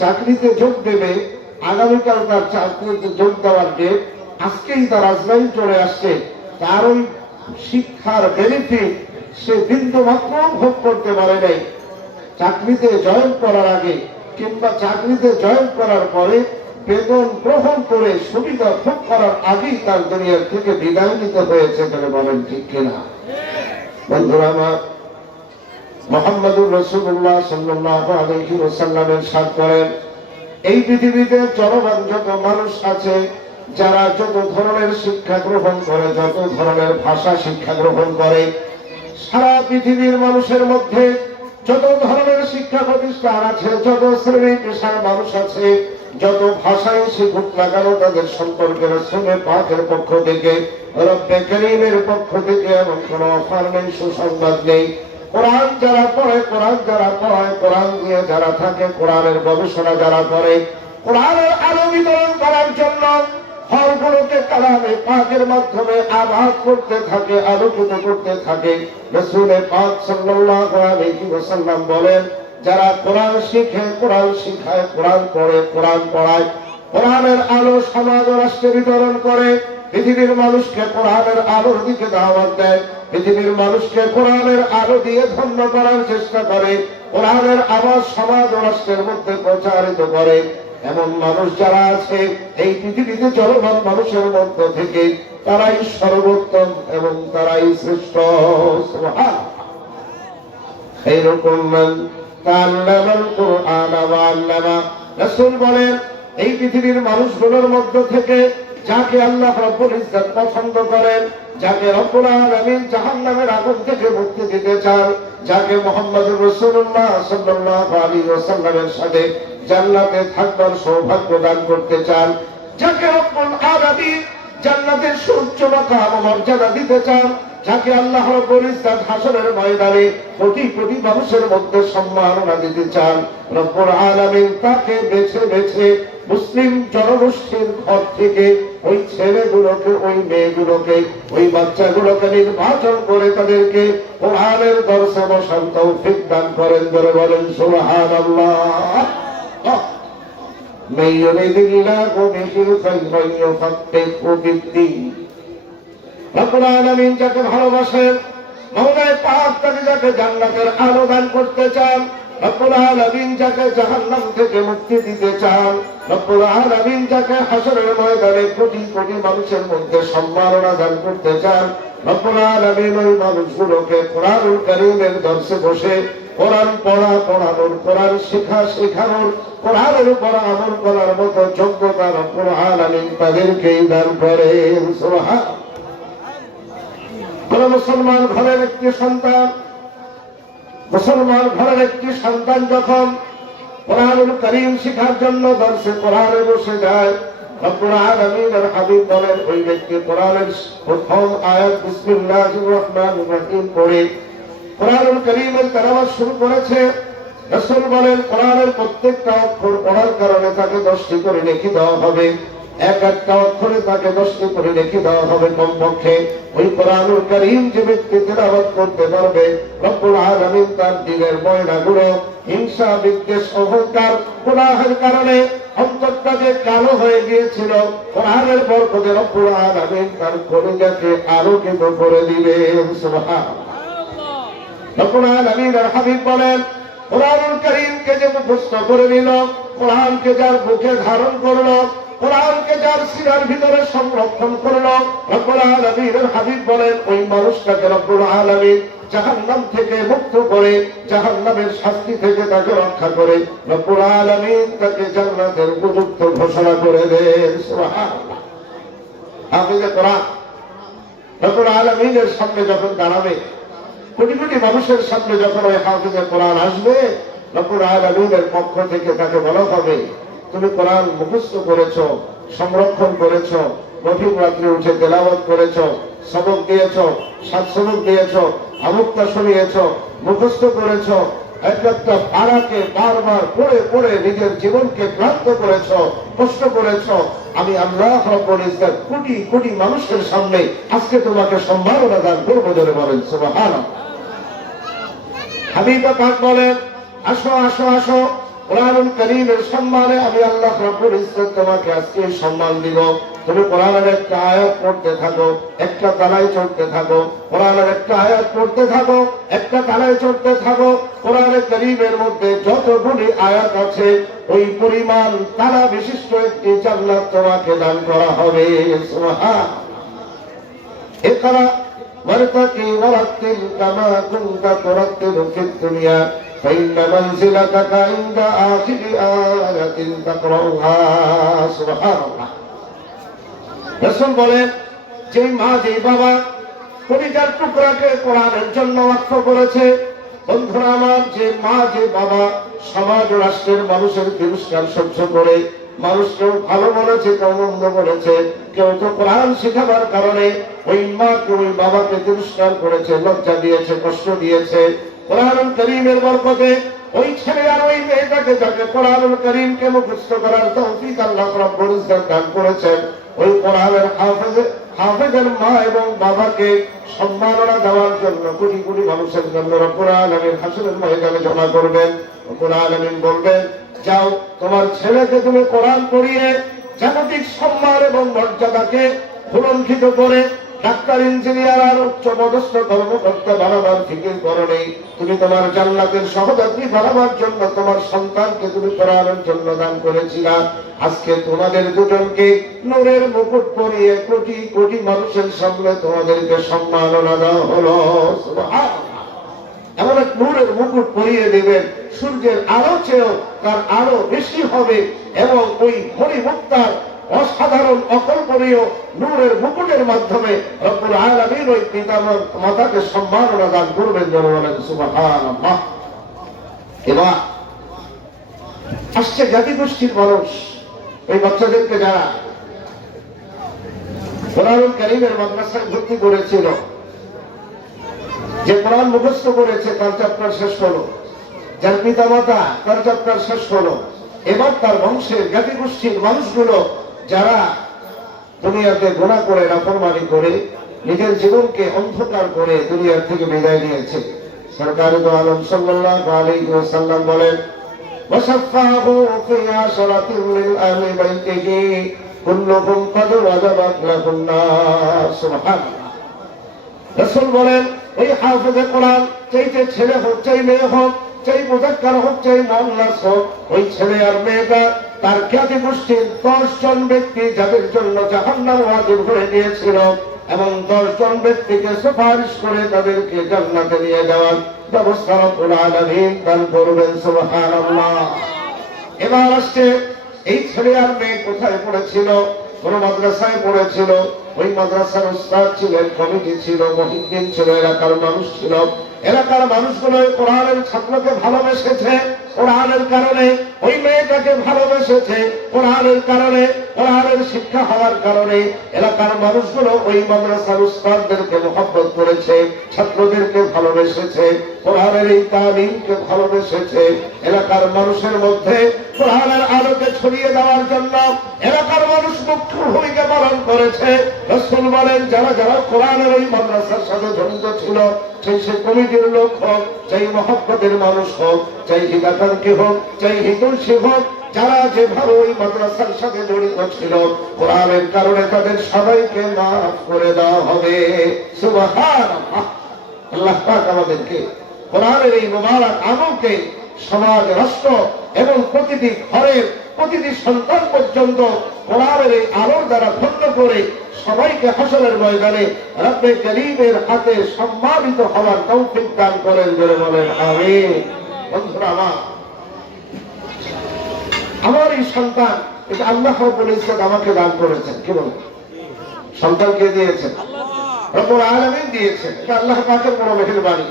চাকরিতে যোগ দেবে, আগামীকাল তার চাকরিতে যোগ দেওয়ার ডেট, আজকেই তার আজরাইল চলে আসছে, তার ওই শিক্ষার বেনিফিট সে বিন্দু মাত্র ভোগ করতে পারে নাই। চাকরিতে জয়েন করার আগে কিংবা চাকরিতে জয়েন করার পরে বেতন গ্রহণ করে সুবিধা ভোগ করার আগেই তার দুনিয়ার থেকে বিদায় নিতে হয়েছে বলে বলেন, ঠিক কিনা? বন্ধুরা আমার, মুহাম্মদুর রাসূলুল্লাহ সাল্লাল্লাহু আলাইহি ওয়াসাল্লামের সাথ করেন, এই পৃথিবীতে চলমান যত মানুষ আছে, যারা যত ধরনের শিক্ষা গ্রহণ করে, যত ধরনের ভাষা শিক্ষা গ্রহণ করে, সারা পৃথিবীর মানুষের মধ্যে যত ধরনের শিক্ষা প্রতিষ্ঠান আছে, যত শ্রেণী পেশার মানুষ আছে, যত ভাষায় শিখুক না কেন, তাদের সম্পর্কে রাসূল পাকের পক্ষ থেকে, রব্বে কারীমের পক্ষ থেকে এমন কোন অফার নেই, সুসংবাদ নেই। কোরআন যারা পড়ে, কোরআন যারা পড়ায়, কোরআন দিয়ে যারা থাকে, কোরআনের গবেষণা যারা করে, কোরআনের আলো বিতরণ করার জন্য হলগুলোকে কালামে পাকের মাধ্যমে আবাদ করতে থাকে, আলোকিত করতে থাকে। রাসূল পাক সাল্লাল্লাহু আলাইহি ওয়াসাল্লাম বলেন, যারা কোরআন শিখে, কোরআন শিখায়, কোরআন পড়ে, কোরআন পড়ায়, কোরআনের আলো সমাজ ও রাষ্ট্রে বিতরণ করে, পৃথিবীর মানুষকে কোরআনের আলোর দিকে দাওয়াত দেয়, পৃথিবীর মানুষকে কোরআনের আলো দিয়ে ধন্য করার চেষ্টা করে, কোরআনের আওয়াজ সমাজ ও রাষ্ট্রের মধ্যে প্রচারিত করে, এমন মানুষ যারা আছে এই পৃথিবীতে চলমান মানুষের মধ্য থেকে তারাই সর্বোত্তম এবং তারাই শ্রেষ্ঠ। সুবহানাল্লাহ। এইরকম তাআল্লামাল কুরআন ওয়া আল্লামা। রাসূল বলেন, এই পৃথিবীর মানুষগুলোর মধ্য থেকে যাকে আল্লাহ রাব্বুল ইজ্জত পছন্দ করেন, যাকে রব্বুল আলামিন জাহান্নামের আগুন থেকে মুক্তি দিতে চান, যাকে মুহাম্মদুর রাসূলুল্লাহ সাল্লাল্লাহু আলাইহি ওয়াসাল্লামের সাথে জান্নাতে থাকবার সৌভাগ্য দান করতে চান, যাকে রব্বুল আলামিন জান্নাতের সুউচ্চ মাকাম ও মর্যাদা দিতে চান, যাকে আল্লাহ রাব্বুল ইজ্জত হাসরের ময়দানে কোটি কোটি মানুষের মধ্যে সম্মাননা দিতে চান, রব্বুল আলামিন তাকে বেছে বেছে মুসলিম জনগোষ্ঠীর ঘর থেকে ওই ছেলেগুলোকে, ওই মেয়েগুলোকে, ওই বাচ্চাগুলোকে নির্বাচন করে তাদেরকে কোরআনের দরসে বসার তৌফিক দান করেন। বলে বলেন সুবহানাল্লাহ। মান ইউরিদিল্লাহু বিহি খায়রান ইউফাক্কিহু ফিদ্দীন। রব্বুল আলামিন যাকে ভালোবাসেন, মাওলানা পাক তাকে যাকে জান্নাতের আলো দান করতে চান, রব্বুল আলামিন যাকে জাহান্নাম থেকে মুক্তি দিতে চান, রব্বুল আলামিন যাকে হাসরের ময়দানে কোটি কোটি মানুষের মধ্যে সম্মাননা দান করতে চান, রব্বুল আলামিন ওই মানুষগুলোকে কোরআনুল কারীমের দরসে বসে কোরআন পড়া, পড়ানোর, কোরআন শেখা, শেখানোর, কোরআনের উপর আমল করার মতো যোগ্যতা রব্বুল আলামিন তাদেরকেই দান করেন। সুবহানাল্লাহ। কোন মুসলমান ঘরের একটি সন্তান, মুসলমান ঘরের একটি সন্তান যখন কোরআনুল কারীম শেখার জন্য দরসে কোরআনে বসে যায়, রব্বুল আলামিনের হাবিব বলেন, ওই ব্যক্তি কোরআনের প্রথম আয়াত বিসমিল্লাহির রহমানির রহিম পড়ে কোরআনুল কারীমের তেলাওয়াত শুরু করেছে। রাসূল বলেন, কোরআনের প্রত্যেকটা অক্ষর পড়ার কারণে তাকে 10টি করে নেকি দেওয়া হবে, এক একটা অক্ষরে তাকে 10টি করে নেকি দেওয়া হবে কমপক্ষে। ওই কোরআনুল কারীম যে ব্যক্তি তেলাওয়াত করতে পারবে, রব্বুল আলামিন তার দিলের ময়লাগুলো, হিংসা, বিদ্বেষ, অহংকার, গুনাহের কারণে অন্তরটা যে কালো হয়ে গিয়েছিল, কোরআনের বরকতে রব্বুল আলামিন তার কলিজাকে আলোকিত করে দিবেন। সুবহানাল্লাহ। রব্বুল আলামিনের হাবিব বলেন, কোরআনুল কারীমকে যে মুখস্থ করে নিল, কোরআনকে যার বুকে ধারণ করলো, কোরআনকে যার সিনার ভিতরে সংরক্ষণ করলো, রব্বুল আলামিনের হাবিব বলেন, ওই মানুষটাকে রব্বুল আলামিন জাহান্নাম থেকে মুক্ত করে, জাহান্নামের শাস্তি থেকে তাকে রক্ষা করে রব্বুল আলামিন তাকে জান্নাতের উপযুক্ত ঘোষণা করে দেন। সুবহানাল্লাহ। হাফেজে কোরআন রব্বুল আলামিনের সামনে যখন দাঁড়াবে, কোটি কোটি মানুষের সামনে যখন ওই হাফেজে কোরআন আসবে, রব্বুল আলামিনের পক্ষ থেকে তাকে বলা হবে, তুমি কোরআন মুখস্থ করেছো, সংরক্ষণ করেছো, গভীর রাত্রে উঠে তেলাওয়াত করেছো, সবক দিয়েছো, সাত সবক দিয়েছো, আমুক্তা শুনিয়েছো, মুখস্থ করেছো, একটা পারাকে বারবার পড়ে পড়ে নিজের জীবনকে ক্লান্ত করেছো, কষ্ট করেছো। আমি আল্লাহ রাব্বুল ইজ্জত কোটি কোটি মানুষের সামনে আজকে তোমাকে সম্মাননা দান করবো। জোরে বলেন সুবহানাল্লাহ। হাবিব পাক বলেন, আসো আসো আসো, কোরআনুল কারীমের সম্মানে আমি আল্লাহ রাব্বুল ইজ্জত তোমাকে আজকে সম্মান দিব। তুমি কোরআনের একটা আয়াত পড়তে থাকো, একটা তালায় চড়তে থাকো, কোরআনের একটা আয়াত পড়তে থাকো, একটা তালায় চড়তে থাকো। কোরআনে কারীমের মধ্যে যতগুলি আয়াত আছে ওই পরিমাণ তালা বিশিষ্ট একটি জান্নাত তোমাকে দান করা হবে। সুবহান। ইকরা ওয়ারতাকি ওয়ারাত্তিল কামা কুনতা তুরাত্তিলু ফিদ দুনিয়া ফাইন্না মানজিলাতাকা ইনদা আখিরি আয়াতিন তাকরাউহা। সুবহানাল্লাহ। রাসূল বলেন, যে মা যে বাবা কলিজার টুকরাকে কোরআনের জন্য ওয়াকফ করেছে, বন্ধুরা আমার, যে মা যে বাবা সমাজ ও রাষ্ট্রের মানুষের তিরস্কার সহ্য করে, মানুষ কেউ ভালো বলেছে, কেউ মন্দ বলেছে, কেউ তো কোরআন শেখাবার কারণে ওই মাকে ওই বাবাকে তিরস্কার করেছে, লজ্জা দিয়েছে, কষ্ট দিয়েছে। কোরআনুল কারীমের বরকতে ওই ছেলে আর ওই মেয়েটাকে যাকে কোরআনুল কারীমকে মুখস্থ করার তৌফিক আল্লাহ রাব্বুল ইজ্জত দান করেছেন, ওই কোরআনের হাফেজের মা এবং বাবাকে সম্মাননা দেওয়ার জন্য কোটি কোটি মানুষের জন্য রব্বুল আলামিন হাসরের ময়দানে জমা করবেন। রব্বুল আলামিন বলবেন, যাও তোমার ছেলেকে তুমি কোরআন পড়িয়ে জাগতিক সম্মান এবং মর্যাদাকে ভুলঙ্কিত করে ডাক্তার, ইঞ্জিনিয়ার আর উচ্চ পদস্থ কর্মকর্তা বানাবার ফিকির করো নেই। তুমি তোমার জান্নাতের সহযাত্রী বানাবার জন্য তোমার সন্তানকে তুমি কোরআনের জন্য দান করেছিলা। আজকে তোমাদের দুজনকে নূরের মুকুট পরিয়ে কোটি কোটি মানুষের সামনে তোমাদেরকে সম্মাননা দেওয়া হলো। সুবহানাল্লাহ। এমন এক নূরের মুকুট পরিয়ে দেবেন, সূর্যের আলো চেয়েও তার আলো বেশি হবে এবং ওই মণিমুক্তার অসাধারণ অকল্পনীয় নূরের মুকুটের মাধ্যমে রব্বুল আলামিন ওই পিতা মাতাকে সম্মাননা দান করবেন। বলেন সুবহানাল্লাহ। এবার আসছে জাতিগোষ্ঠীর মানুষ, ওই বাচ্চাদেরকে যারা কোরআনুল কারীমের মাদ্রাসায় ভর্তি করেছিল, যে কোরআন মুখস্থ করেছে তার চ্যাপ্টার শেষ হলো, যার পিতা মাতা তার চ্যাপ্টার শেষ হলো, এবার তার বংশের জাতিগোষ্ঠীর মানুষগুলো যারা দুনিয়াতে গুনাহ করে, নাফরমানি করে, নিজের জীবনকে অন্ধকার করে দুনিয়ার থেকে বিদায় নিয়েছে। সরকারে দো আলম সাল্লাল্লাহু আলাইহি ওয়াসাল্লাম বলেন, ওয়াসাফাহু ফি আশরাতিন লিল আহলি বাইতিহি কুল্লুহুম ক্বাদ ওয়াজাবাত লাহুন নার। সুবহানাল্লাহ। রাসূল বলেন, ওই হাফেজে কোরআন চাইতে ছেলে হোক, চাই মেয়ে হোক, চাই মুযাক্কার হোক, চাই মুআন্নাস হোক, ওই ছেলে আর মেয়েটা তার খ্যাতি গোষ্ঠীর 10 জন ব্যক্তি যাদের জন্য জাহান্নাম ওয়াজিব হয়ে গিয়েছিল এবং 10 জন ব্যক্তিকে সুপারিশ করে তাদেরকে জান্নাতে নিয়ে যাওয়ার ব্যবস্থা রব্বুল আলামিন দান করবেন। সুবহানাল্লাহ। এবার আসছে এই ছেলে আর মেয়ে কোথায় পড়েছিল? কোন মাদ্রাসায় পড়েছিল। ওই মাদ্রাসার উস্তাদ ছিলেন, কমিটি ছিল, মুহিদ্দিন ছিল, এলাকার মানুষ ছিল। এলাকার মানুষগুলো কোরআনের ছাত্রকে ভালোবেসেছে, কোরআনের কারণে ওই মেয়েটাকে ভালোবেসেছে, কোরআনের কারণে, কোরআনের শিক্ষা হওয়ার কারণে এলাকার মানুষগুলো ওই মাদ্রাসার উস্তাদদেরকে মহব্বত করেছে, ছাত্রদেরকে ভালোবেসেছে, কোরআনের এই তালিমকে ভালোবেসেছে। এলাকার মানুষের মধ্যে কোরআনের আলোকে ছড়িয়ে দেওয়ার জন্য এলাকার মানুষ মুখ্য ভূমিকা পালন করেছে। রাসূল বলেন, যারা যারা কোরআনের ওই মাদ্রাসার সাথে জড়িত ছিল, চাই সে কমিটির লোক হোক, চাই মহব্বতের মানুষ হোক, চাই হিতাকাঙ্ক্ষী হোক, চাই হিতৈষী হোক, যারা যেভাবে ওই মাদ্রাসার সাথে জড়িত ছিল, কোরআনের কারণে তাদের সবাইকে মাফ করে দেওয়া হবে। সুবহানাল্লাহ। আল্লাহ পাক আমাদেরকে কোরআনের এই মুবারক আমলকে সমাজ, রাষ্ট্র এবং প্রতিটি ঘরের প্রতিটি সন্তান পর্যন্ত কোরআনের এই আলোর দ্বারা ধন্য করে সবাইকে হাসরের ময়দানে রব্বে কারীমের হাতে সম্মানিত হওয়ার তৌফিক দান করেন। বলে বলেন আমিন। বন্ধুরা আমার এই সন্তান, এটা আল্লাহ রাব্বুল ইজ্জত আমাকে দান করেছেন। কি বলেন? সন্তানকে দিয়েছেন রব্বুল আলামিন, দিয়েছেন। এটা আল্লাহ পাকের বড় মেহেরবানি।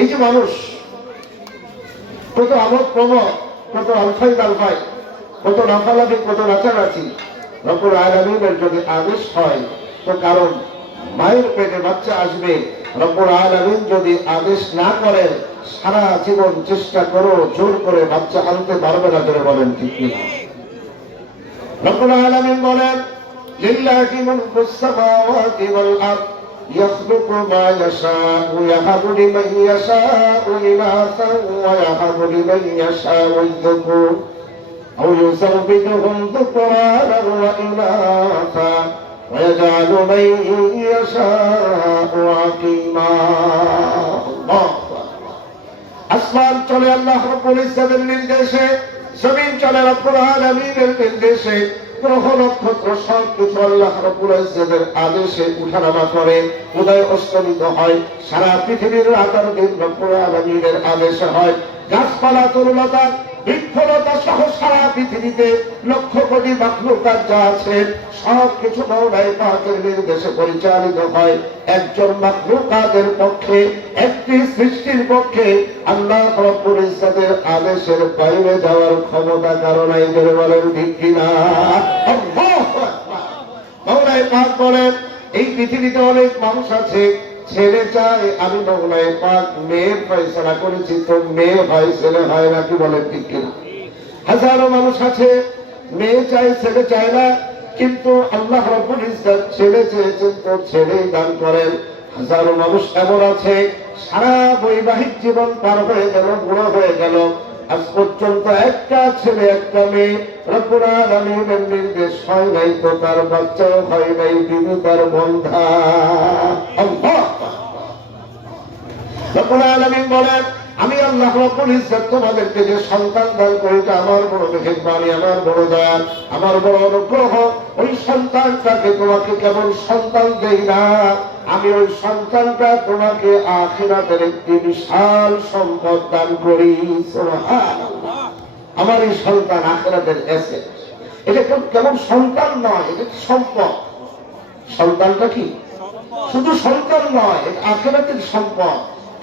এই যে মানুষ কত আমোদ প্রমোদ, কত আলফাই দালফাই, কত লাফালাফি, কত নাচানাচি, রব্বুল আলামিনের যদি আদেশ হয় তো, কারণ মায়ের পেটে বাচ্চা আসবে, রব্বুল আলামিন যদি আদেশ না করেন সারা জীবন চেষ্টা করো, জোর করে বাচ্চা আনতে পারবে না। ধরে বলেন ঠিক কিনা? রব্বুল আলামিন বলেন, লিল্লাহি মুলকুস সামাওয়াতি ওয়াল আরদ يخلق ما يشاء يهب لمن يشاء إناثا ويهب لمن يشاء الذكور أو يزوجهم ذكرانا وإناثا ويجعل من يشاء عقيما الله আসমান চলে আল্লাহ রাব্বুল ইজ্জতের নির্দেশে, জমিন চলে রব্বুল আলামিনের নির্দেশে, গ্রহ নক্ষত্র সব কিছু আল্লাহ রাব্বুল ইজ্জতের আদেশে উঠানামা করে, উদয় অস্তমিত হয়। সারা পৃথিবীর আকার দিন রব্বুল আলামিনের আদেশে হয়। গাছপালা, তরুলতা, বৃক্ষলতা সহ সারা পৃথিবীতে লক্ষ কোটি মাখলুকাত যা আছে সব কিছু মাওলাই পাকের নির্দেশে পরিচালিত হয়। একজন মাখলুকাতের পক্ষে, একটি সৃষ্টির পক্ষে আল্লাহ রাব্বুল ইজ্জতের আদেশের বাইরে যাওয়ার ক্ষমতা কারণ নাই। বলে বলেন ঠিক কিনা? আল্লাহু আকবার। মাওলাই পাক বলেন, এই পৃথিবীতে অনেক মানুষ আছে, ছেলে চায়, আমি মাওলাই পাক মেয়ের ফয়সালা করেছি, তো মেয়ে হয়, ছেলে হয় না। কি বলেন ঠিক কিনা? হাজারো মানুষ আছে, মেয়ে চায়, ছেলে চায় না, কিন্তু আল্লাহ রাব্বুল ইজ্জত ছেলে চেয়েছেন তো ছেলেই দান করেন। হাজারো মানুষ এমন আছে, সারা বৈবাহিক জীবন পার হয়ে গেল, বুড়ো হয়ে গেল, আজ পর্যন্ত একটা ছেলে একটা মেয়ে রব্বুল আলামিনের নির্দেশ হয় নাই, তো তার বাচ্চাও হয় নাই, বিবি তার বন্ধা। আল্লাহ রব্বুল আলামিন বলেন, আমি আল্লাহ রাব্বুল ইজ্জত তোমাদেরকে যে সন্তান দান করি, এটা আমার বড় মেহেরবানি, আমার বড় দয়া, আমার বড় অনুগ্রহ। ওই সন্তানটাকে তোমাকে কেবল সন্তান দেই না, আমি ওই সন্তানটা তোমাকে আখিরাতের একটি বিশাল সম্পদ দান করি। সুবহানাল্লাহ। আমার এই সন্তান আখিরাতের এসেট। এটা কেবল সন্তান নয়, এটা সম্পদ। সন্তানটা কি শুধু সন্তান নয়, এটা আখিরাতের সম্পদ,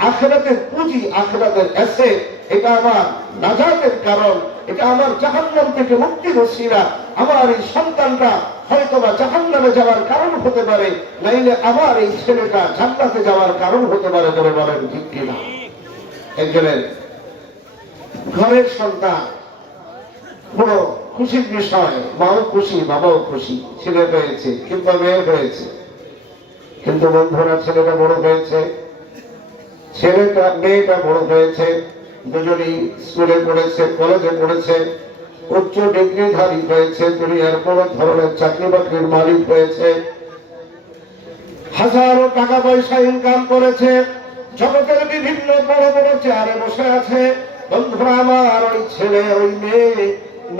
আখিরাতের পুঁজি, আখিরাতের এসেট। এটা আমার নাজাতের কারণ, এটা আমার জাহান্নাম থেকে মুক্তির ওসিলা। আমার এই সন্তানটা হয়তোবা জাহান্নামে যাওয়ার কারণ হতে পারে, নাইলে আমার এই ছেলেটা জান্নাতে যাওয়ার কারণ হতে পারে। বলে বলেন ঠিক কিনা? একজনের ঘরের সন্তান, বড় খুশির বিষয়, মাও খুশি, বাবাও খুশি, ছেলে হয়েছে কিংবা মেয়ে হয়েছে। কিন্তু বন্ধুরা, ছেলেটা বড় হয়েছে, ছেলেটা মেয়েটা বড় হয়েছে, দুজনই স্কুলে পড়েছে, কলেজে পড়েছে, উচ্চ ডিগ্রিধারী হয়েছে, দুনিয়ার বড় ধরনের চাকরি বাকরির মালিক হয়েছে, হাজারো টাকা পয়সা ইনকাম করেছে, জগতের বিভিন্ন বড় বড় চেয়ারে বসে আছে। বন্ধুরা আমার, ওই ছেলে ওই মেয়ে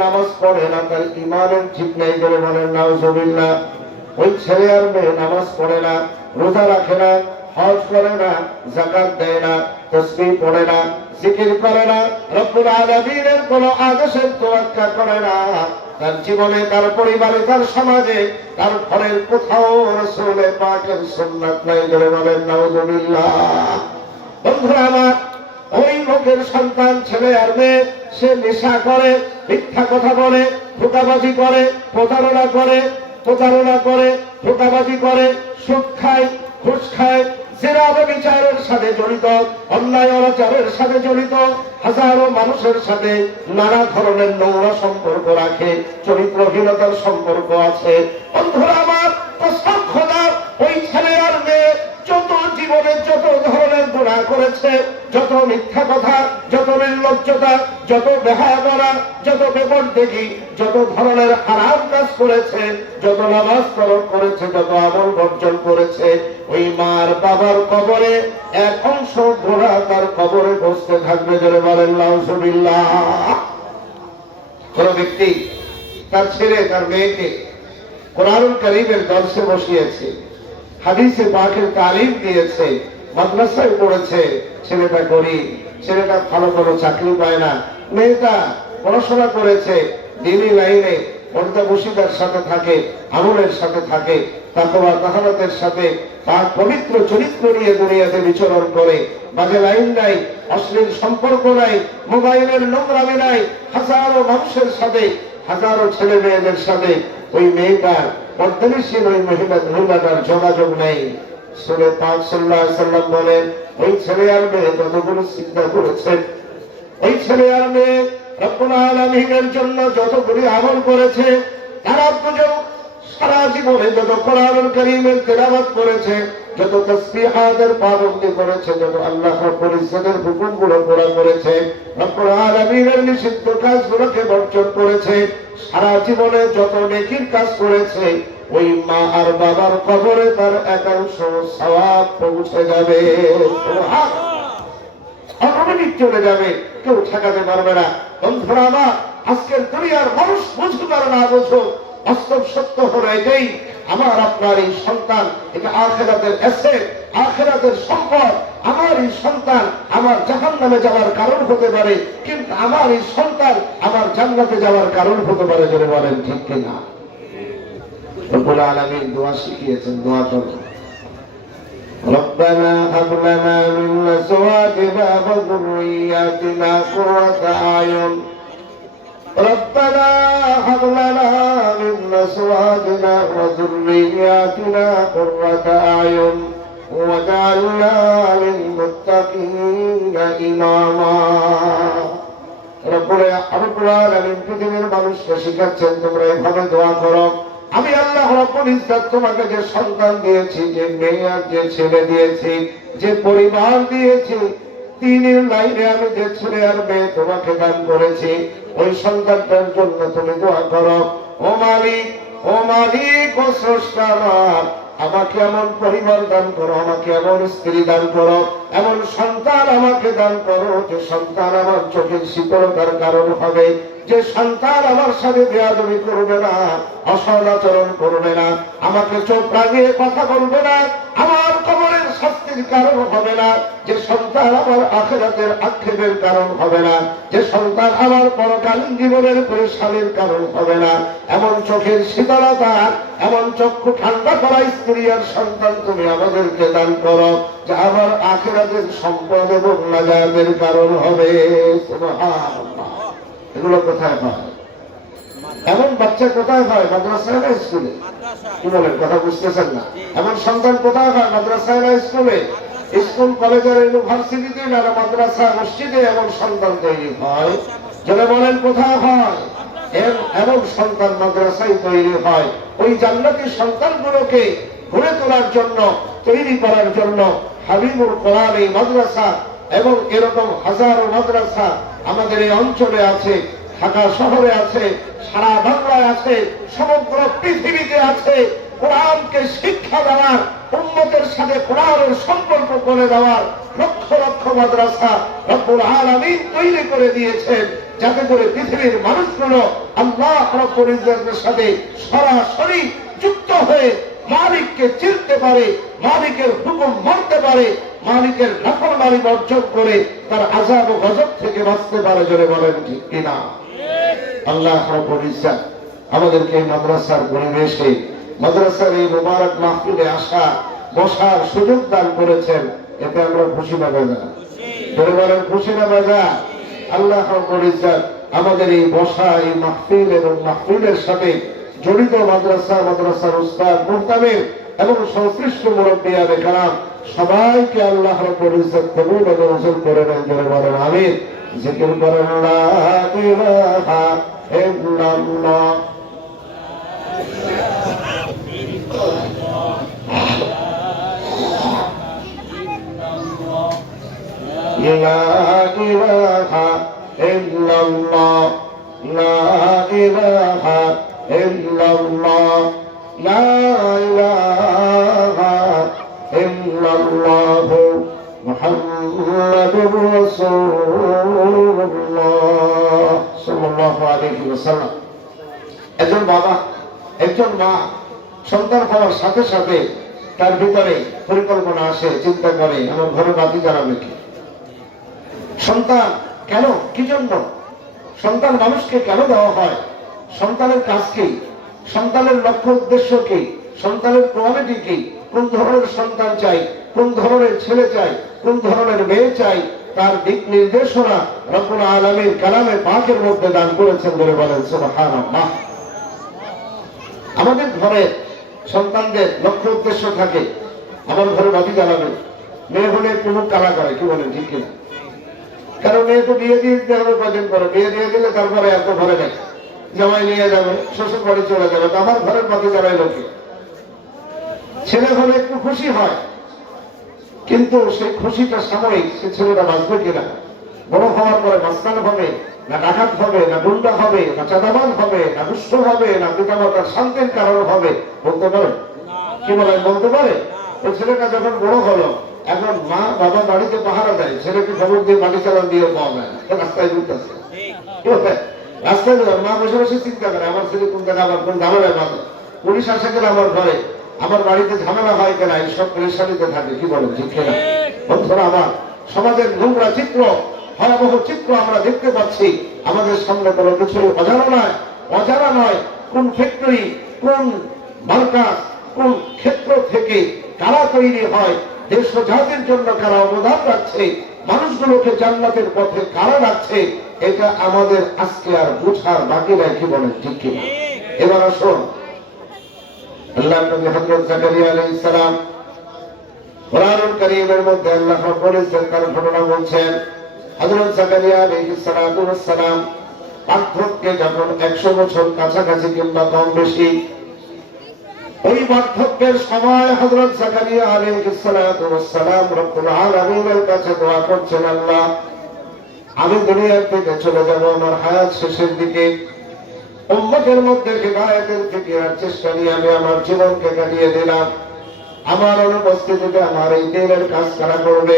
নামাজ পড়ে না, তার ইমানের ঠিক নেই। বলে বলেন নাউজুবিল্লাহ। ওই ছেলে আর মেয়ে নামাজ পড়ে না, রোজা রাখে না, হজ করে না, যাকাত দেয় না, তাসবিহ পড়ে না, জিকির করে না, রব্বুল আলামিনের কোন আদেশের তোয়াক্কা করে না। তার জীবনে, তার পরিবারে, তার সমাজে, তার ঘরের কোথাও রাসূল পাকের সুন্নাত নাই। বলে বলেন নাউজুবিল্লাহ। বন্ধুরা আমার, ওই লোকের সন্তান ছেলে আর মেয়ে, সে নেশা করে, মিথ্যা কথা বলে, ধোঁকাবাজি করে, প্রতারণা করে, ধোঁকাবাজি করে, সুদ খায়, ঘুষ খায়, জেনা ব্যভিচারের সাথে জড়িত, অন্যায় অনাচারের সাথে জড়িত, হাজারো মানুষের সাথে নানা ধরনের নোংরা সম্পর্ক রাখে, চরিত্রহীনতার সম্পর্ক আছে। বন্ধুরা আমার, কসম খোদার, ওই ছেলে আর মেয়ে যত জীবনে যত ধরনের গুনাহ করেছে, যত মিথ্যা কথা, যত নির্লজ্জতা, যত বেহায়াপনা, যত বেপরদেহি, যত ধরনের হারাম কাজ করেছে, যত নামাজ তরক করেছে, যত আমল বর্জন করেছে, ওই মার বাবার কবরে এক অংশ ঘোড়া তার কবরে বসতে থাকবে। জোরে বলেন নাউজুবিল্লাহ। কোন ব্যক্তি তার ছেলে তার মেয়েকে কোরআনুল কারীমের দর্শে বসিয়েছে, হাদিসে পাকের তালিম দিয়েছে, মাদ্রাসায় পড়েছে, ছেলেটা গরীব, ছেলেটা ভালো কোনো চাকরি পায় না, মেয়েটা পড়াশোনা করেছে, দ্বীনি লাইনে পর্দাবসিতার সাথে থাকে, আমলের সাথে থাকে, তাকওয়া তাহারাতের সাথে পাক পবিত্র চরিত্র নিয়ে দুনিয়াতে বিচরণ করে, বাজে লাইন নাই, অশ্লীল সম্পর্ক নাই, মোবাইলের নোংরামি নাই, হাজারো মানুষের সাথে, হাজারো ছেলে মেয়েদের সাথে ওই মেয়েটার পর্দানিসীন ওই মহিলাটার যোগাযোগ নেই। সূরা পাক সাল্লাল্লাহু আলাইহি সাল্লাম বলেন, ওই ছেলে আর মেয়ে যতগুলো চিন্তা করেছেন, ওই ছেলে আর মেয়ে রব্বুল আলামিনের জন্য যতগুলি আমল করেছে, তারা দুজন সারা জীবনে যত কোরআনুল কারীমের তেলাওয়াত করেছে, যত তাসবিহাতের পাবন্দি করেছে, যত আল্লাহর পরিষদের হুকুমগুলো পুরা করেছে, রব্বুল আলামিনের নিষিদ্ধ কাজগুলোকে বর্জন করেছে, সারা জীবনে যত নেকির কাজ করেছে, ওই মা আর বাবার কবরে তার একাংশ সওয়াব পৌঁছে যাবে, অটোমেটিক চলে যাবে, কেউ ঠেকাতে পারবে না। বন্ধুরা আমার, আজকের দুনিয়ার মানুষ বুঝতে পারে না, বুঝো বাস্তব সত্য হলো এটাই, আমার আপনার এই সন্তান এটা আখিরাতের এসেট, আখিরাতের সম্পদ। আমার এই সন্তান আমার জাহান্নামে যাওয়ার কারণ হতে পারে, কিন্তু আমার এই সন্তান আমার জান্নাতে যাওয়ার কারণ হতে পারে। জোরে বলেন ঠিক কিনা? রব্বুল আলামিন দোয়া শিখিয়েছেন, দোয়া করুন। ربنا هب لنا من أزواجنا وذرياتنا قرة أعين ربنا هب لنا من أزواجنا وذرياتنا قرة أعين واجعلنا للمتقين إماما। রব্বুল আলামিন পৃথিবীর মানুষকে শিখাচ্ছেন, তোমরা এভাবে দোয়া করো, আমি আল্লাহ রব্বুল ইজ্জত তোমাকে যে সন্তান দিয়েছি, যে মেয়ে আর যে ছেলে দিয়েছি, যে পরিবার দিয়েছি, তিনের লাইনে আমি যে ছেলে আর মেয়ে তোমাকে দান করেছি, ওই সন্তানটার জন্য তুমি দোয়া করো। ও মালিক, ও মালিক, ও স্রষ্টা আমার, আমাকে এমন পরিবার দান করো, আমাকে এমন স্ত্রী দান করো, এমন সন্তান আমাকে দান করো, যে সন্তান আমার চোখের শীতলতার কারণ হবে, যে সন্তান আমার সাথে বেয়াদবি করবে না, অসদাচরণ করবে না, আমাকে চোখ রাঙিয়ে কথা বলবে না, আমার কবরের শাস্তির কারণ হবে না, যে সন্তান আমার আখিরাতের আক্ষেপের কারণ হবে না, যে সন্তান আমার পরকালীন জীবনের পরিশানির কারণ হবে না, এমন চোখের শীতলতা, এমন চক্ষু ঠান্ডা করা স্ত্রী আর সন্তান তুমি আমাদেরকে দান করো, যা আমার আখিরাতের সম্পদ এবং নাজাতের কারণ হবে। সুবহানাল্লাহ। এগুলো কোথায় হয়? এমন বাচ্চা কোথায় হয়? মাদ্রাসায় না স্কুলে? কি বলেন, কথা বুঝতেছেন না? এমন সন্তান কোথায় হয়? মাদ্রাসায় না স্কুলে? স্কুল, কলেজের, ইউনিভার্সিটিতে না মাদ্রাসা, মসজিদে এমন সন্তান তৈরি হয়। যারা বলেন কোথায় হয়? এমন সন্তান মাদ্রাসায় তৈরি হয়। ওই জান্নাতি সন্তানগুলোকে গড়ে তোলার জন্য, তৈরি করার জন্য হাবিবুল কোরআন এই মাদ্রাসা এবং এরকম হাজারো মাদ্রাসা আমাদের এই অঞ্চলে আছে, ঢাকা শহরে আছে, সারা বাংলায় আছে, সমগ্র পৃথিবীতে আছে। কোরআনকে শিক্ষা দেওয়ার, উম্মতের সাথে কোরআনের সম্পর্ক করে দেওয়ার লক্ষ লক্ষ মাদ্রাসা রব্বুল আলামিন তৈরি করে দিয়েছেন, যাতে করে পৃথিবীর মানুষগুলো আল্লাহ রব্বুল ইজ্জতের সাথে সরাসরি যুক্ত হয়ে মালিককে চিনতে পারে, মালিকের হুকুম মানতে পারে, মালিকের নাফরমানি বর্জন করে তার আযাব ও গজব থেকে বাঁচতে পারে। জোরে বলেন ঠিক কিনা? আল্লাহ রাব্বুল ইজ্জত আমাদেরকে এই মাদ্রাসার পরিবেশে, মাদ্রাসার এই মুবারক মাহফিলে আসা বসার সুযোগ দান করেছেন, এতে আমরা খুশি না বেজা? জোরে বলেন খুশি না বেজা? আল্লাহ রাব্বুল ইজ্জত আমাদের এই বসা, এই মাহফিল এবং মাহফিলের সাথে জড়িত মাদ্রাসা, মাদ্রাসার উস্তাদ, মুহতামিম এবং সংশ্লিষ্ট মুরব্বিয়ানে কালাম সবাইকে আল্লাহ রাব্বুল ইজ্জত কবুল এবং মঞ্জুর করে নেন। জোরে বলেন আমিন। জিকির করেন লা ইলাহা ইল্লাল্লাহ। লা ইলাহা ইল্লাল্লাহ, লা ইলাহা ইল্লাল্লাহ, লা ইলাহা ইল্লাল্লাহ, মুহাম্মাদুর রাসূলুল্লাহ সাল্লাল্লাহু আলাইহি ওয়াসাল্লাম। একজন বাবা, একজন মা সন্তান হওয়ার সাথে সাথে তার ভিতরে পরিকল্পনা আসে, চিন্তা করে আমার ঘরে বাতি জ্বালাবে কি? সন্তান কেন, কি জন্য সন্তান মানুষকে কেন দেওয়া হয়? সন্তানের কাজ কি? সন্তানের লক্ষ্য উদ্দেশ্য কি? সন্তানের কোয়ালিটি কি? কোন ধরনের সন্তান চাই, কোন ধরনের ছেলে চাই, কোন ধরনের মেয়ে চাই, তার দিক নির্দেশনা রব্বুল আলামিন কালামে পাকের মধ্যে দান করেছেন। বলে বলেন সুবহানাল্লাহ। আমাদের ঘরে সন্তানদের লক্ষ্য উদ্দেশ্য থাকে, আমার ঘরে বাতি জ্বালাবে, মেয়ে হলে একটু মুখ কালা করে, কি বলেন ঠিক কিনা? কারণ মেয়ে তো বিয়ে দিয়ে দিতে হবে, কদিন পরে বিয়ে দিয়ে দিলে তারপরে এত ঘরে নেই, জামাই নিয়ে যাবে, শ্বশুর বাড়ি চলে যাবে, তো আমার ঘরের পথে যাবে লোকে। ছেলে হলে একটু খুশি হয়, কিন্তু সেই খুশিটা সাময়িক। সে ছেলেটা বাঁচবে কিনা, বড় হওয়ার পরে মাস্তান হবে না ডাকাত হবে না গুন্ডা হবে না চাঁদাবাজ হবে না দুষ্ট হবে না পিতামাতার শান্তির কারণ হবে, বলতে পারে? কি বলে, বলতে পারে? ওই ছেলেটা যখন বড় হলো, এখন মা বাবা বাড়িতে পাহারা দেয়, ছেলেকে খবর দিয়ে বাড়ি চালান দিয়ে পাওয়া যায় না, রাস্তায় ঘুরতেছে। রাস্তায় মা বসে বসে চিন্তা করে আমার ছেলে কোন জায়গা আবার কোন ঝামেলায় বাঁধে, পুলিশ আসে কিনা আমার ঘরে, আমার বাড়িতে ঝামেলা হয় কিনা, এইসব পরেশানিতে থাকে। কি বলেন, ঠিক কিনা? বন্ধুরা আমার, সমাজের নোংরা চিত্র, ভয়াবহ চিত্র আমরা দেখতে পাচ্ছি। আমাদের সামনে কোনো কিছু অজানা নয়। কোন ফ্যাক্টরি, কোন মার্কা, কোন ক্ষেত্র থেকে কারা তৈরি হয়, দেশ ও জাতির জন্য কারা অবদান রাখছে, মানুষগুলোকে জান্নাতের পথে কারা রাখছে, এটা আমাদের আজকে আর বুঝার বাকি নাই। কি বলেন, ঠিক কিনা? এবার আসুন, আল্লাহর নবী হযরত জাকারিয়া আলাইহিস সালাম, কোরআনুল কারীমের মধ্যে আল্লাহ বলেছেন, তার ঘটনা বলছেন। হযরত জাকারিয়া আলাইহিস সালাম বার্ধক্যে যখন 100 বছর কাছাকাছি কিংবা কম বেশি, ওই বার্ধক্যের সময় হযরত জাকারিয়া আলাইহিস সালাম রব্বুল আলামিনের কাছে দোয়া করছেন, আল্লাহ, আমি দুনিয়া থেকে চলে যাব, আমার হায়াত শেষের দিকে, উম্মতের মধ্যে হিদায়াতের ফিকির চেষ্টা নিয়ে আমি আমার জীবনকে কাটিয়ে দিলাম। আমার অনুপস্থিতিতে আমার এই দিনের কাজ কারা করবে?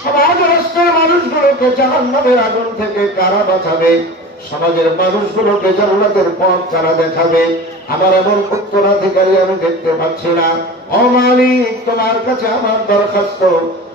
সমাজ রাষ্ট্রের মানুষগুলোকে জাহান্নামের আগুন থেকে কারা বাঁচাবে? সমাজের মানুষগুলোকে জান্নাতের পথ কারা দেখাবে? আমার এমন উত্তরাধিকারী আমি দেখতে পাচ্ছি না। ও মালিক, তোমার কাছে আমার দরখাস্ত,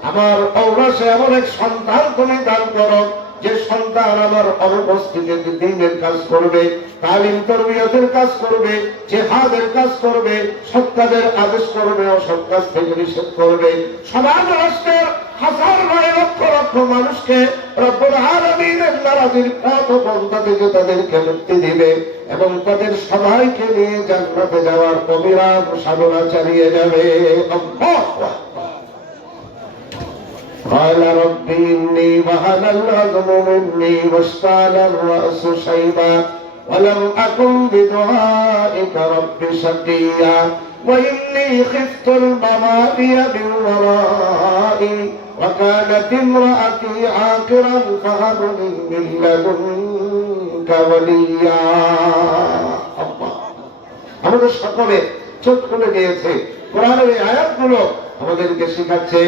আমার ঔরসে এমন এক সন্তান তুমি দান করো, যে সন্তান আমার অনুপস্থিতিতে দ্বীনের কাজ করবে, তালিম তরবিয়তের কাজ করবে, জিহাদের কাজ করবে, সৎ কাজের আদেশ করবে, অসৎ কাজ থেকে নিষেধ করবে। সমাজ রাষ্ট্রের হাজার নয় লক্ষ লক্ষ মানুষকে রব্বুল আলামিনের নারাজির পথ পন্থা থেকে তাদেরকে মুক্তি দিবে এবং তাদের সবাইকে নিয়ে জান্নাতে যাওয়ার অবিরাম সাধনা চালিয়ে যাবে। আল্লাহু আকবার। قال رب إني وهن العظم مني واشتعل الرأس شيبا ولم أكن بدعائك رب شقيا وإني خفت الموالي من ورائي وكانت امرأتي عاقرا فهب لي من لدنك وليا। আমাদের সকলে চোখ খুলে গিয়েছে। কোরআনের এই আয়াতগুলো আমাদেরকে শেখাচ্ছে,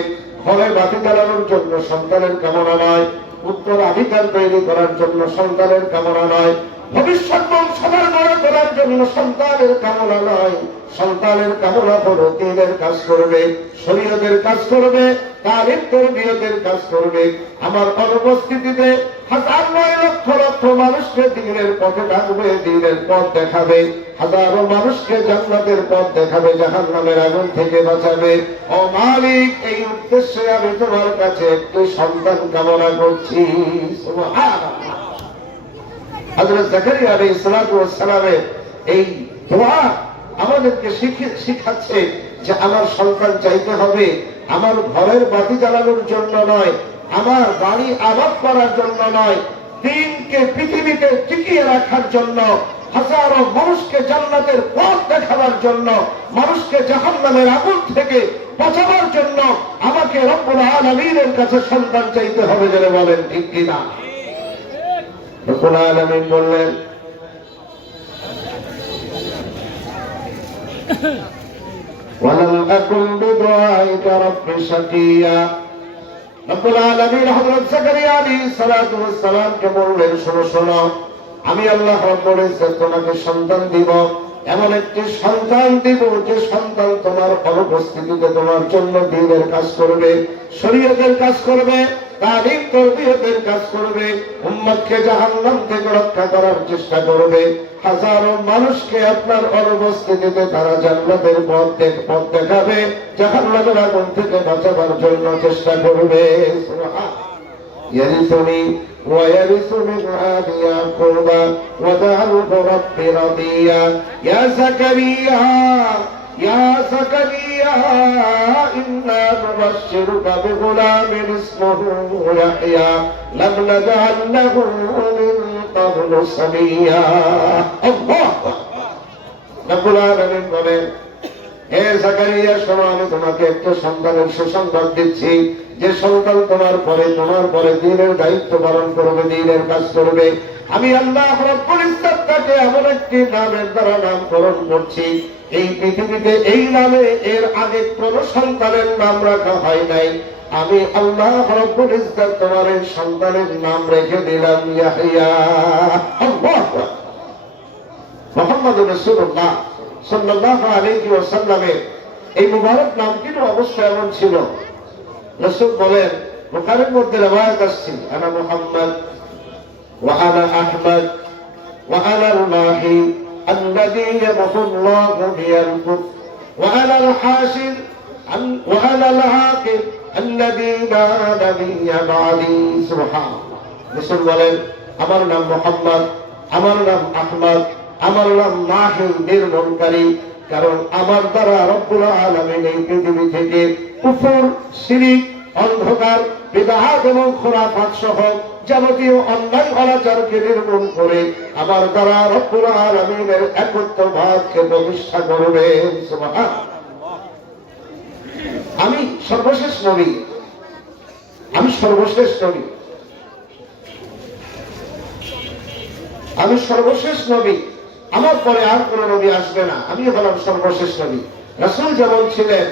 ঘরে বাতি জ্বালানোর জন্য সন্তানের কামনা নয়, উত্তরাধিকার তৈরি করার জন্য সন্তানের কামনা নয়, ভবিষ্যৎ বংশধর গড়ে তোলার জন্য সন্তানের কামনা নয়। সন্তানের কামনা হলো দ্বীনের কাজ করবে, শরীয়তের কাজ করবে, তালিম তরবিয়তের কাজ করবে। আমার অনুপস্থিতিতে হাজার নয় লক্ষ লক্ষ মানুষকে দ্বীনের পথে ডাকবে, দ্বীনের পথ দেখাবে, হাজারো মানুষকে জান্নাতের পথ দেখাবে, জাহান্নামের আগুন থেকে বাঁচাবে। ও মালিক, এই উদ্দেশ্যে আমি তোমার কাছে একটি সন্তান কামনা করছি। সুবহানাল্লাহ। হযরত জাকারিয়া আলাইহিস সালামের এই দোয়া আমাদেরকে শিখাচ্ছে যে আমার সন্তান চাইতে হবে আমার ঘরের বাতি জ্বালানোর জন্য নয়, আমার বাড়ি আবাদ করার জন্য নয়, দ্বীনকে পৃথিবীতে টিকিয়ে রাখার জন্য, হাজারো মানুষকে জান্নাতের পথ দেখাবার জন্য, মানুষকে জাহান্নামের আগুন থেকে বাঁচাবার জন্য আমাকে রব্বুল আলামিনের কাছে সন্তান চাইতে হবে। যেন বলেন, ঠিক কিনা? রব্বুল আলামিন বললেন, ওয়ালাম আকুন বিদুআইকা রাব্বি শাকিয়া। রব্বুল আলামিন হযরত জাকারিয়া আলাইহিস সালামকে বললেন, শোনো শোনো, আমি আল্লাহ রব্বুল ইজ্জত তোমাকে সন্তান দিব, এমন একটি সন্তান দিব যে সন্তান তোমার অনুপস্থিতিতে তোমার জন্য দ্বীনের কাজ করবে, শরীয়তের কাজ করবে, তালিম তরবিয়তের কাজ করবে, উম্মতকে জাহান্নাম থেকে রক্ষা করার চেষ্টা করবে। হাজারো মানুষকে আপনার অনুপস্থিতিতে তারা জান্নাতের পথ দেখাবে, জাহান্নামের আগুন থেকে বাঁচাবার জন্য চেষ্টা করবে। ইয়ারিসুনি ওয়া ইয়ারিসু মিন আলি ইয়াকুব ওয়াজআলহু রাব্বি রাদিয়া। ইয়া জাকারিয়া ইয়া জাকারিয়া ইন্না নুবাশশিরুকা বিগুলামিন ইসমুহু ইয়াহইয়া লাম নাজআল লাহু মিন الرحمن سميا الله রব্বুল আলামিন বলেন, হে জাকারিয়া শোনো, আমি তোমাকে একটা সন্তানের সুসংবাদ দিচ্ছি, যে সন্তান তোমার পরে দ্বীনের দায়িত্ব পালন করবে, দ্বীনের কাজ করবে। আমি আল্লাহ রব্বুল ইজ্জত তাকে এমন একটি নামের দ্বারা নামকরণ করছি, এই পৃথিবীতে এই নামে এর আগে কোন সন্তানের নাম রাখা হয় নাই। আমি আল্লাহ রব্বুল ইজ্জত তোমার এই সন্তানের নাম রেখে দিলাম ইয়াহইয়া। আল্লাহু আকবার। মুহাম্মদুর রাসূলুল্লাহ সাল্লাল্লাহু আলাইহি ওয়াসাল্লামের এই মুবারক নামটির অবস্থা এমন ছিল, রাসূল বলেন, বুখারীর মধ্যে রওয়ায়াত আসছে, আনা মুহাম্মদ ওয়া আনা আহমদ ওয়া আনা আল-মাহি الذي يمحو الله به الكفر وأنا الحاشر وأنا العاقب الذي لا نبي بعدي سبحان الله। রাসূল বলেন, আমার নাম মুহাম্মদ, আমার নাম আহমদ, আমার নাম মাহি, নির্মূলকারী, কারণ আমার দ্বারা রব্বুল আলামিন এই পৃথিবী থেকে কুফর, শিরক, অন্ধকার, বিদআত এবং খুরাফাত সহ যাবতীয় অন্যায় অনাচারকে নির্মূল করে আমার দ্বারা রব্বুল আলামিনের একত্ববাদকে প্রতিষ্ঠা করবেন। সুবহানাল্লাহ। আমি সর্বশেষ নবী, আমি সর্বশেষ নবী, আমি সর্বশেষ নবী, আমার পরে আর কোন নবী আসবে না, আমি হলাম সর্বশেষ নবী। রাসূল যেমন ছিলেন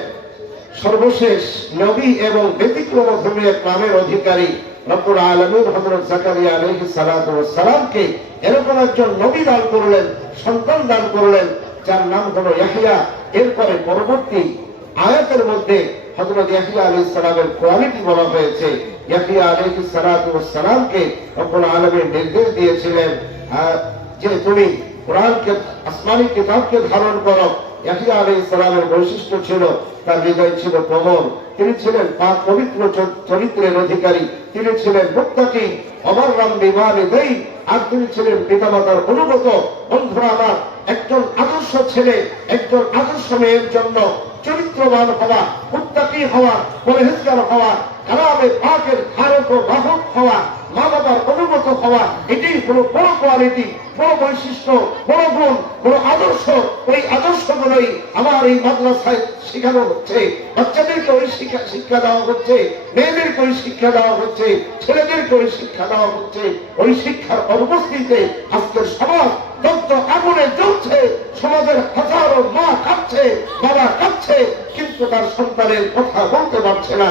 সর্বশেষ নবী এবং ব্যতিক্রমধর্মী এক নামের অধিকারী, রব্বুল আলামিন হযরত জাকারিয়া আলাইহিস সালাতু ওয়াস সালামকে এরকম একজন নবী দান করলেন, সন্তান দান করলেন, যার নাম হলো ইয়াহইয়া। এরপরে পরবর্তী আয়াতের মধ্যে হযরত ইয়াহইয়া আলাইহিস সালামের কোয়ালিটি বলা হয়েছে। ইয়াহইয়া আলাইহিস সালাতু ওয়াস সালামকে রব্বুল আলামিন নির্দেশ দিয়েছিলেন যে তুমি কোরআনকে, আসমানী কিতাবকে ধারণ করো। ইয়াহইয়া আলাইহিস সালামের বৈশিষ্ট্য ছিল তার হৃদয় ছিল কোমল, তিনি ছিলেন পাক পবিত্র চরিত্রের অধিকারী, তিনি ছিলেন মুত্তাকি, অবাররাম বিওয়ালিদাইহি, আর তিনি ছিলেন পিতামাতার অনুগত। বন্ধুরা আমার, একজন আদর্শ ছেলে, একজন আদর্শ মেয়ের জন্য চরিত্রবান হওয়া, মুত্তাকি হওয়া, পরহেজগার হওয়া, কালামে পাকের ধারক ও বাহক হওয়া, মা বাবার অনুগত হওয়া, এটাই হলো বড় কোয়ালিটি, বড় বৈশিষ্ট্য, বড় গুণ, বড় আদর্শ। ওই আদর্শগুলোই আমার এই মাদ্রাসায় শেখানো হচ্ছে, বাচ্চাদেরকে ওই শিক্ষা দেওয়া হচ্ছে, মেয়েদেরকে ওই শিক্ষা দেওয়া হচ্ছে, ছেলেদেরকে ওই শিক্ষা দেওয়া হচ্ছে। ওই শিক্ষার অনুপস্থিতিতে আজকের সমাজ দগ্ধ আগুনে জ্বলছে, সমাজের হাজারো মা কাঁদছে, বাবা কাঁদছে, কিন্তু তার সন্তানের কথা বলতে পারছে না।